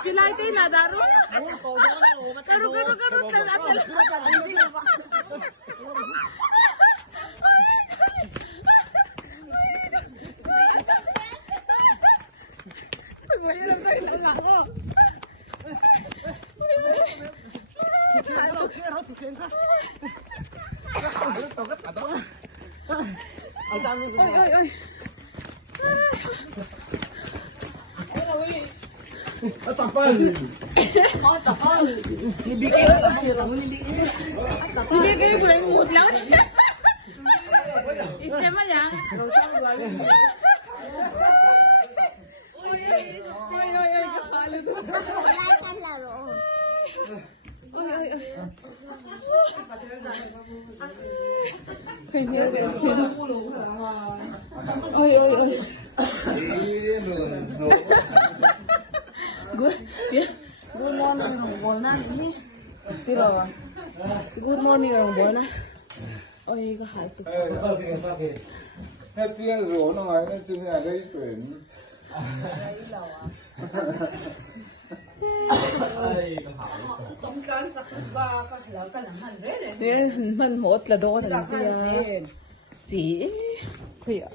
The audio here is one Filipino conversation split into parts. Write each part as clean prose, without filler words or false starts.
Pilay na daro. Karo Ibigay boleh ngudlaw. Itema ya. Oy, kapalo to. Wala ka laro. Oy. Good morning, Bona. Ini tiro. Good morning, Bona. Oh, 이거 할게. Hetian rồi nói nó chính là đây tuyển.มันหมดละโดนอะไรจีคุยอ่ะ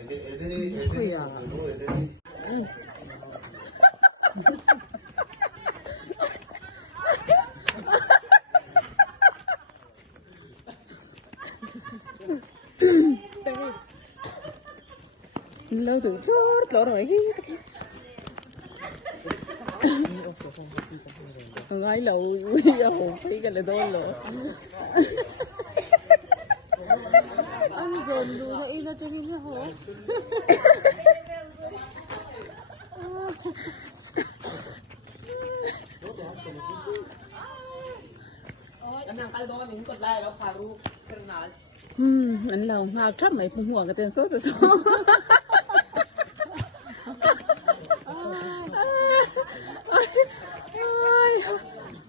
lâu từ chốt lỗ rồi ngay lâu giờ thấy cái là đôi lỗ anh dồn đủ thấy nó cho nên nó hổ anh cái đó mình còn lại nó phải ru cái nào anh lâu mà chắc mấy phun hoàng cái tên số từ số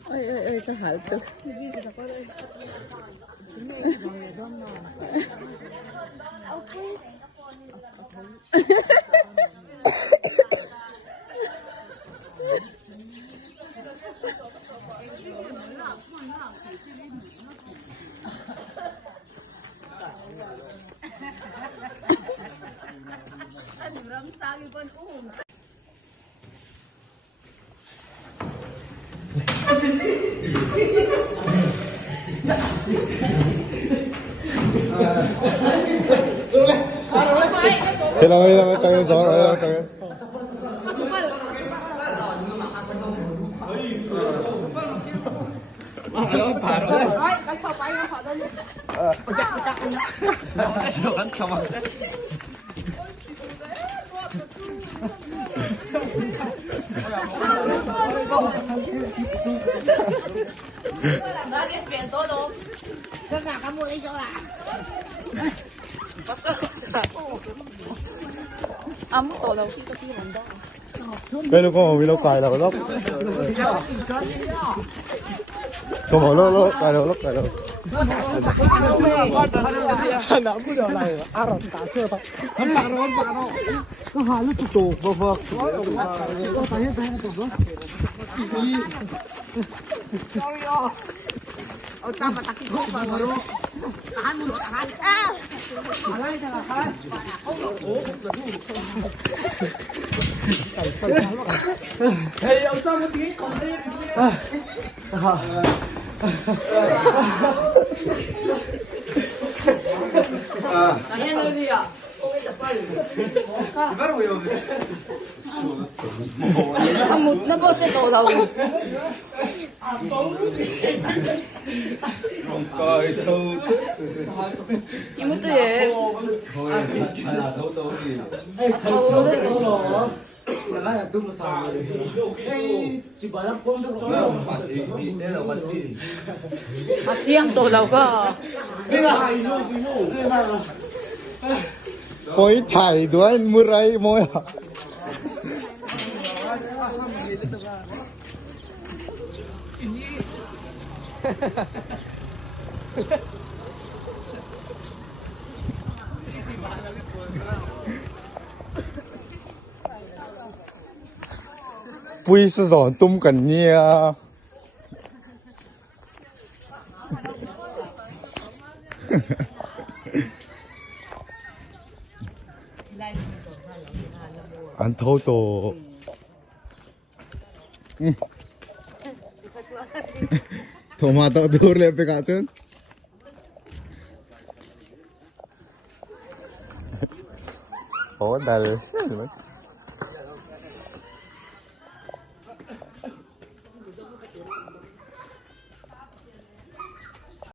ơi ta hại tôi anh rắm sao như con uống Kailangan tayo sa tayo. Ay, kacopay na ako doon. Pagkat na. Jokan sama. Dali, bento no. Sana kamu iso lah. Amo to daw kita kiran daw. Pero kung wilok kaya lang lok. Kung lok kaya lok. Anak mo daw lang. Araw ta chưa pa. Hắn paro. Nó hà lúc tụ vơ. Tayo to. Oh, tama taki ko pa bro. Tahan mo, tahan. Alay ka lang, ha? Hey, ông sao một tí còn đi. Kaya na niya. Baru yo. Amot na po sa to daw. Không coi thâu. Imot to eh. Thôi, thâu tôi gì. Thâu đấy. Nalaya tu masama. Eh, si balap pun tu. Matiang to daw ka. Poi thaiด้วยmurai moya. Pui是什么东梗呀？อันเท่าโตโทรมาต่อตัวเลยไปกันจนโอ้ได้เลย